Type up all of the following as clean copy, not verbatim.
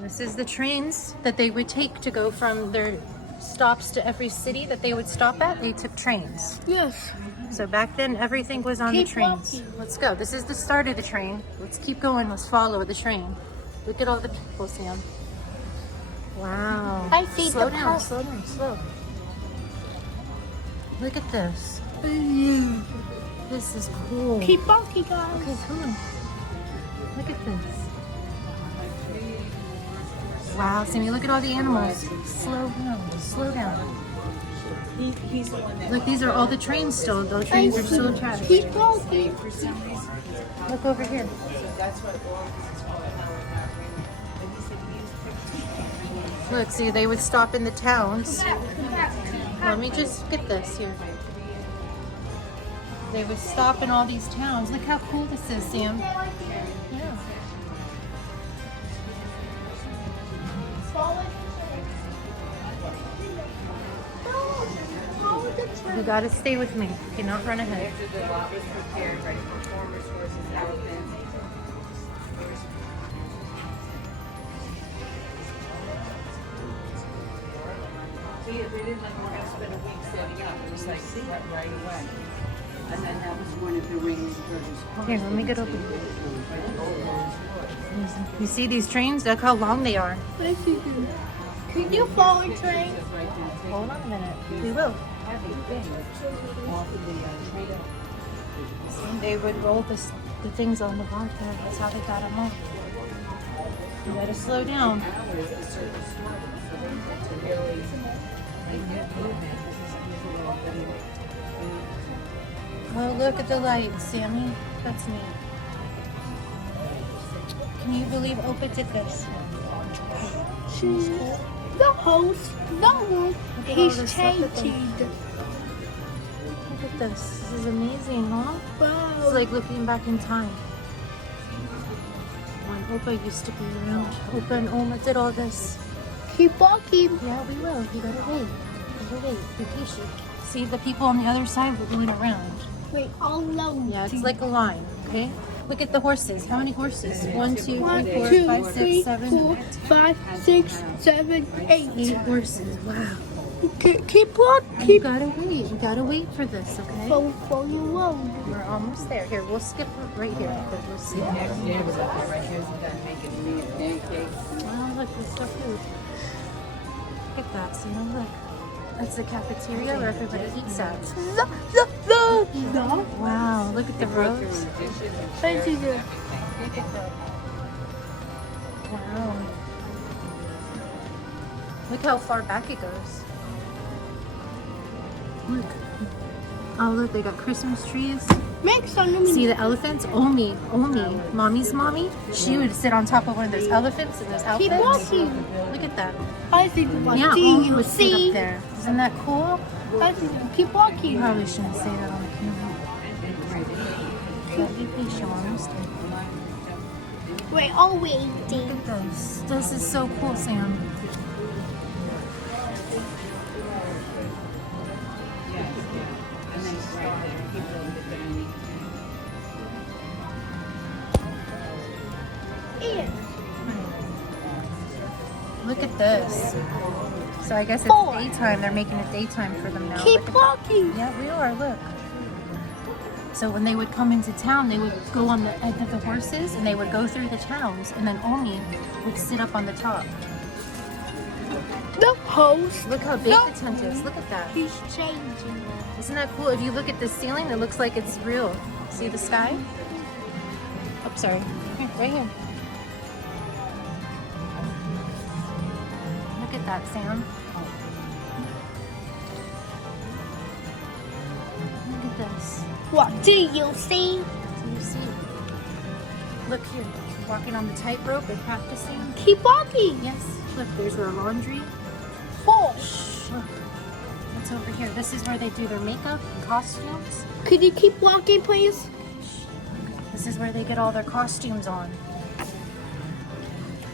This is the trains that they would take to go from their stops to every city that they would stop at. They took trains. Yes. So back then, everything was on the trains. Let's go. This is the start of the train. Let's keep going. Let's follow the train. Look at all the people, Sam. Wow. I see slow the down, path. slow down, slow. Look at this. This is cool. Keep walking, guys. Okay, come on. Look at this. Wow, Sammy, look at all the animals. Slow down, slow down. Look, these are all the trains still. The trains are still attached. Keep walking. Look over here. Look, see, they would stop in the towns. Let me just get this here. They would stop in all these towns. Look how cool this is, Sam. Yeah. You gotta stay with me. You cannot run ahead. They didn't like we're gonna spend a week setting up, it was like right away. And then that was one of the Ringling brothers. Here, let me get over here. You see these trains? Look how long they are. Can you follow the train? Hold on a minute. We will. They would roll the things on the bar there. That's how they got them off. You gotta slow down. Oh, look at the lights, Sammy. That's neat. Can you believe Opa did this? She's the host. No, he's changing. Look at this. This is amazing, huh? Wow. It's like looking back in time. When Opa used to be around. Opa and Oma did all this. Keep walking. Yeah, we will. You gotta wait. You gotta wait. Be patient. See, the people on the other side were going around. Wait, all alone. Yeah, it's like a line, okay? Look at the horses. How many horses? 1, 2, 3, 4, 1, 5, 2, 6, 3, 7, 4, 5, 6, 7, 8. 8 horses. Wow. Keep walking. You gotta wait. You gotta wait for this, okay? Follow you along. We're almost there. Here, we'll skip right here because we'll see. Next year was up there, right here's the guy making me pancakes. Oh, look, there's stuff food. Look at that, Sam. Look. That's the cafeteria where everybody eats at. No. Wow, look at the roads. Thank you. Look at that. Wow. Look how far back it goes. Look. Oh, look, they got Christmas trees. Make some. See the elephants? Omi, mommy's mommy, she would sit on top of one of those elephants in those outfits. Keep walking. Look at that. I think what Yeah, do Omi you would sit see? up there. Isn't that cool? I think keep You walking. probably shouldn't say that on the camera. But be patient, we're almost there. We're all Look waiting. at this. This is so cool, Sam. And then it's right there, people that are gonna need. Here. Look at this. So I guess it's 4. daytime. They're making it daytime for them now. Keep Look at walking. that. Yeah, we are. Look. So when they would come into town, they would go on the end of the horses and they would go through the towns, and then Omi would sit up on the top. The host. Look how big No. the tent is. Look at that. He's changing. Isn't that cool? If you look at the ceiling, it looks like it's real. See the sky? Oh, sorry. Here, right here. Look at that, Sam. Look at this. What do you see? Do you see? Look here. Walking on the tightrope and practicing. Keep walking. Yes. Look, there's their laundry. 4. Shh. Look. What's over here? This is where they do their makeup and costumes. Could you keep walking, please? This is where they get all their costumes on.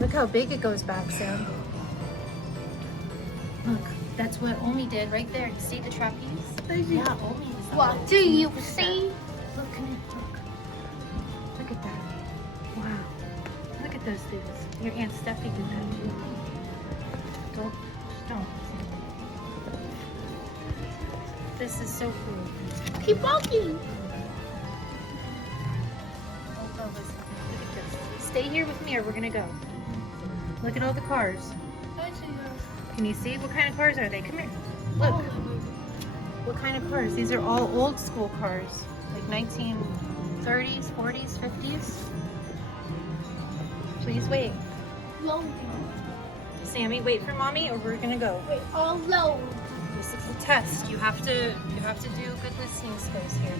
Look how big it goes back, Sam. Look, that's what Omi did right there. You see the trapeze? Yeah, Omi is the What do you see? Look, come here, look. Look at that. Wow. Look at at those things. Your Aunt Steffi did that too. Don't. This is so cool. Keep walking. Oh, listen. Look at this. Stay here with me or we're gonna go. Look at all the cars. Can you see? What kind of cars are they? Come here. Look. What kind of cars? These are all old school cars. Like 1930s, 40s, 50s. Please wait. Low. Sammy, wait for mommy or we're gonna go. Wait, all low. This is a test. You have to do good listening skills here.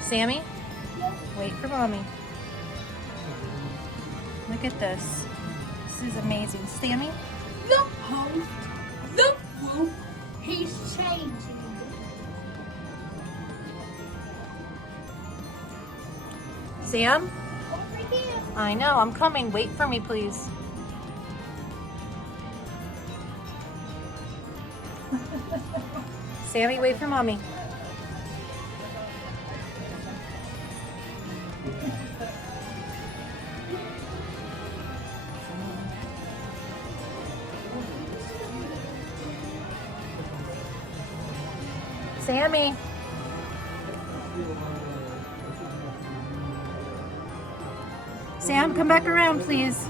Sammy, wait for mommy. Look at this. This is amazing. Sammy, Look, host. Look, Wolf. He's changing. Sam, Over here. I know, I'm coming. Wait for me, please. Sammy, wait for mommy. Sammy. Sam, come back around, please.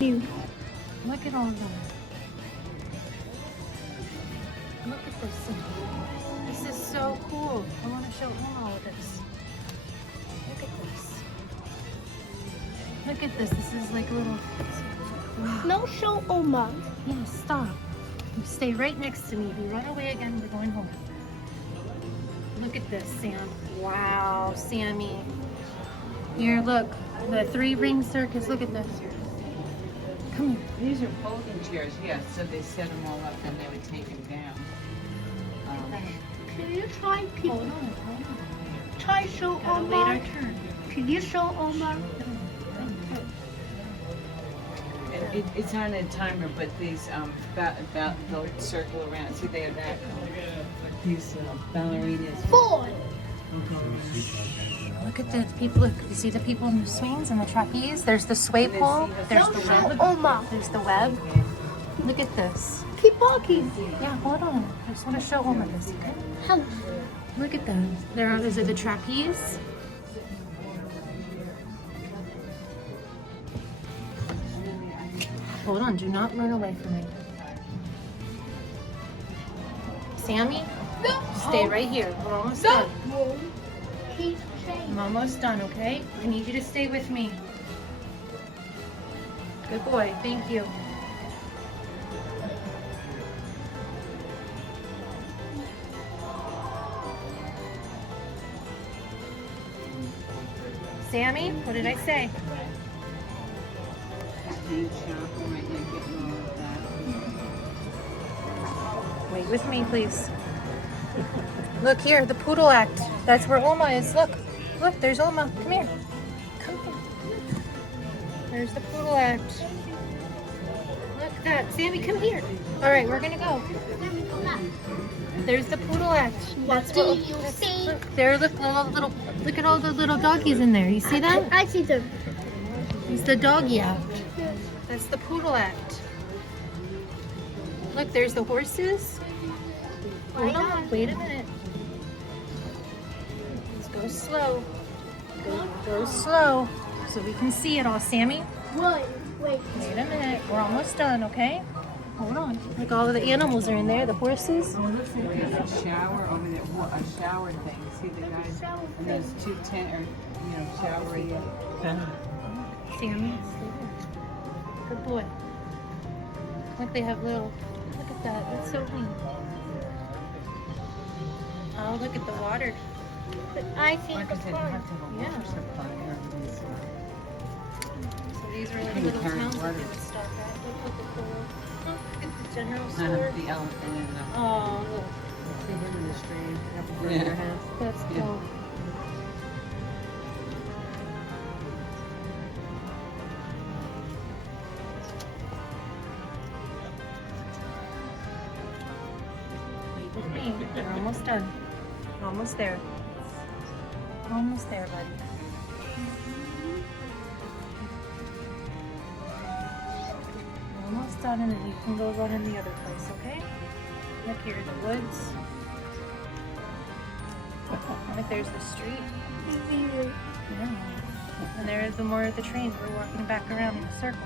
You. Look at all that. Look at this thing. This is so cool. I want to show Uma all of this. Look at this. Look at this. This is like a little... Wow. No show Oma. Yeah, stop. You stay right next to me. If you run away again, we're going home. Look at this, Sam. Wow, Sammy. Here, look. The 3-ring circus. Look at this. Come here. These are folding chairs, yes, so they set them all up and they would take them down. Can you try Hold people? on. Try show Gotta wait our Oma. turn. Can you show Oma? And it's on a timer, but these, they'll circle around. See, they have that. These ballerinas. 4. Look at the people. Look, you see the people in the swings and the trapeze? There's the sway pole. There's No the show web. Oma. There's the web. Look at this. Keep walking. Yeah, hold on. I just want to show Oma this, okay? House. Look at them. Those are the trapeze. Hold on. Do not run away from me. Sammy, No. stay right here. We're almost done. He's changing. I'm almost done, okay? I need you to stay with me. Good boy. Thank you. Sammy, what did I say? Wait with me, please. Look here, the poodle act. That's where Oma is. Look, there's Oma. Come here. Come here. There's the poodle act. Look at that. Sammy, come here. All right, we're gonna go. There's the poodle act. What do you see? Look, there. Look at all the little doggies in there. You see that? I see them. It's the doggy act. That's the poodle act. Look, there's the horses. Hold on. Wait a minute. Let's go slow. Go slow so we can see it all. Sammy, Wait. wait a minute. We're almost done, okay? Hold on. Look, all of the animals are in there. The horses. Oh, it looks like there's a shower over there, a shower thing. See the guys? And there's two showery. Sammy, stay there. Good boy. Look, they have little. Look at that. That's so neat. Oh, look at the water. But I see Like the I said, you car. have to have a water supply here. So these are like Can little carry towns that water. they would stop at. Look at the little. Look at the general And store. the elephant and the. Oh, look. See him in the stream. Have a Yeah. burger house. That's Yeah. cool. Wait with me. We're almost done. Almost there. Almost there, buddy. Almost done, and then you can go run in the other place, okay? Look here, the woods. Look, there's the street. Yeah. And there's the more of the trains. We're walking back around in a circle.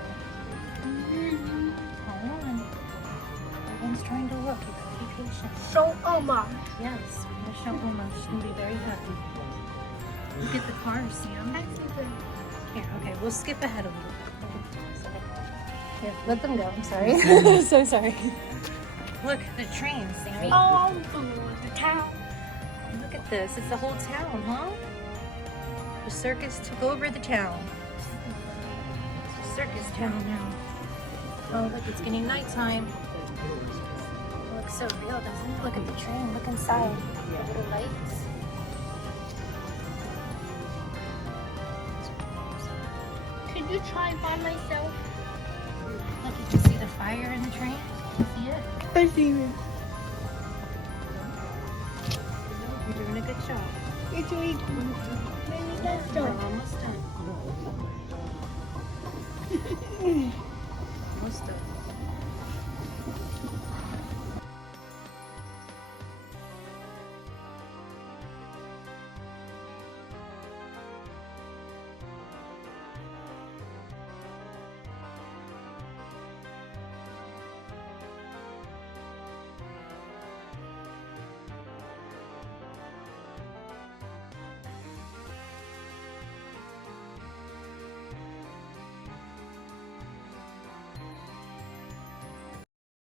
Hold on. Everyone's trying to look. You gotta be patient. So Oma. Yes, we're gonna show Uma. She's gonna be very happy. Look at the cars, Sam. I see them. Here, okay, we'll skip ahead a little. Here, let them go. I'm sorry. So sorry. Look, the train, Sammy. All over the town. Look at this. It's the whole town, huh? The circus took over the town. It's a circus town now. Oh, look, it's getting nighttime. It looks so real, doesn't it? Look at the train. Look inside. The little lights. Could you try by myself? Look, you can see the fire in the train. You see it? I see it. You're doing a good job. It's really really nice We're job. almost done. Almost done.